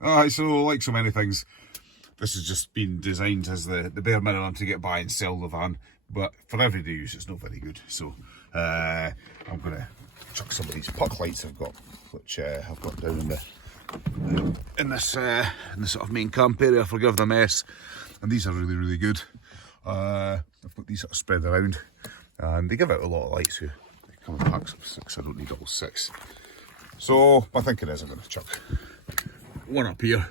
Alright, so like so many things, this has just been designed as the bare minimum to get by and sell the van, but for everyday use it's not very good. So I'm going to chuck some of these puck lights I've got, which I've got down in this sort of main camp area. Forgive the mess, and these are really good. I've got these sort of spread around, and they give out a lot of light, so they come in packs of 6. I don't need all 6. So my thinking is I'm going to chuck one up here,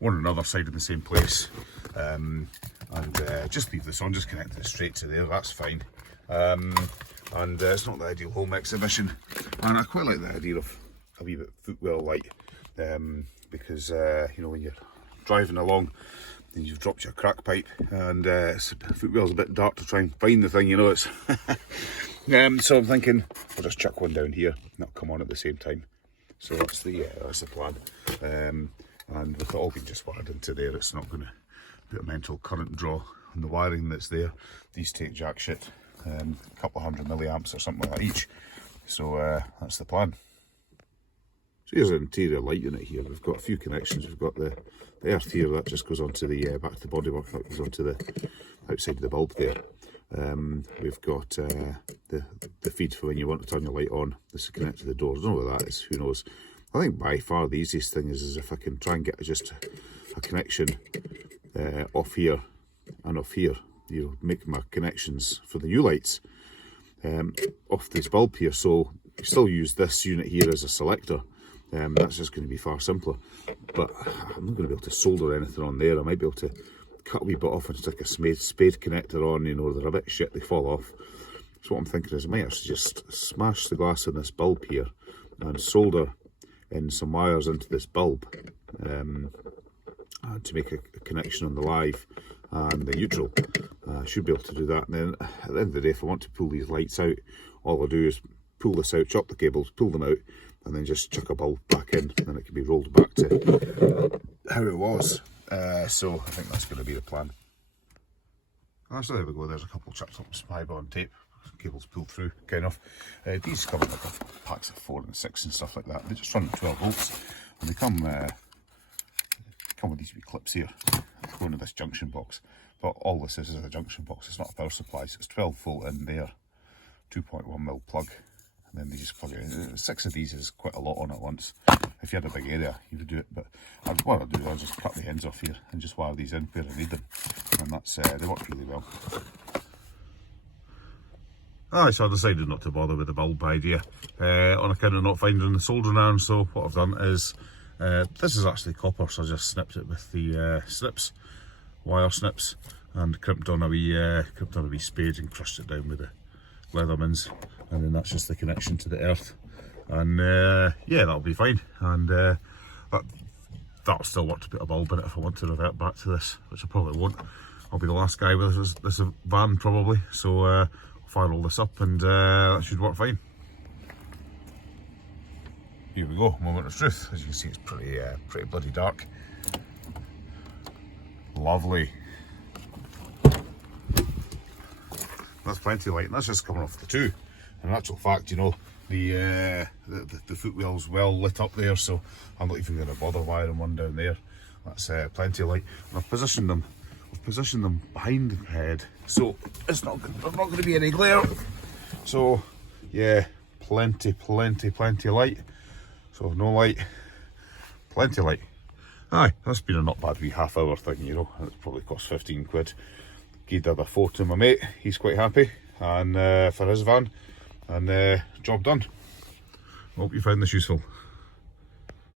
one on the other side in the same place, and just leave this on, just connect it straight to there, that's fine. And it's not the ideal home exhibition, and I quite like the idea of a wee bit footwell light, because you know, when you're driving along and you've dropped your crack pipe and footwell's a bit dark to try and find the thing, you know, it's so I'm thinking I'll just chuck one down here and that'll come on at the same time. So that's the plan, and with it all being just wired into there, it's not going to put a mental current draw on the wiring that's there. These take jack shit, a couple of 100 milliamps or something like that each, so that's the plan. So here's an interior light unit here. We've got a few connections. We've got the earth here, that just goes onto the back to the bodywork, that goes onto the outside of the bulb there. We've got the feed for when you want to turn your light on. This is connected to the doors. I don't know what that is, who knows. I think by far the easiest thing is if I can try and get just a connection off here and off here, you know, make my connections for the new lights off this bulb here, so you still use this unit here as a selector. That's just going to be far simpler, but I'm not going to be able to solder anything on there. I might be able to cut a wee bit off and stick a spade connector on, you know, they're a bit shit, they fall off. So what I'm thinking is I might actually just smash the glass in this bulb here and solder in some wires into this bulb to make a connection on the live and the neutral. I should be able to do that, and then at the end of the day, if I want to pull these lights out, all I do is pull this out, chop the cables, pull them out, and then just chuck a bulb back in, and then it can be rolled back to how it was. So I think that's going to be the plan. So there we go, there's a couple chucked up spy bond tape, cables pulled through, kind of. These come in like packs of 4 and 6 and stuff like that. They just run at 12 volts, and they come with these wee clips here, go into this junction box. But all this is a junction box, it's not a power supply, so it's 12 volt in there, 2.1mm plug. And then they just plug it in. 6 of these is quite a lot on at once. If you had a big area, you would do it, but what I'll do is I'll just cut the ends off here and just wire these in where I need them, and that's they work really well. So I decided not to bother with the bulb idea on account of not finding the soldering iron. So what I've done is, this is actually copper, so I just snipped it with the snips, wire snips, and crimped on a wee spade and crushed it down with the Leathermans, and then that's just the connection to the earth, and yeah, that'll be fine, and that'll still work to put a bulb in it if I want to revert back to this, which I probably won't. I'll be the last guy with this van probably, so I'll fire all this up, and that should work fine. Here we go, moment of truth. As you can see, it's pretty bloody dark. Lovely. That's plenty of light, and that's just coming off the 2. In actual fact, you know, the footwell's well lit up there, so I'm not even going to bother wiring one down there. That's plenty of light. And I've positioned them behind the head, so there's not going to be any glare. So yeah, plenty of light. So no light, plenty of light. Aye, that's been a not bad wee half-hour thing, you know. It's probably cost 15 quid. Gave the other 4 to my mate, he's quite happy, and for his van, and job done. Hope you found this useful.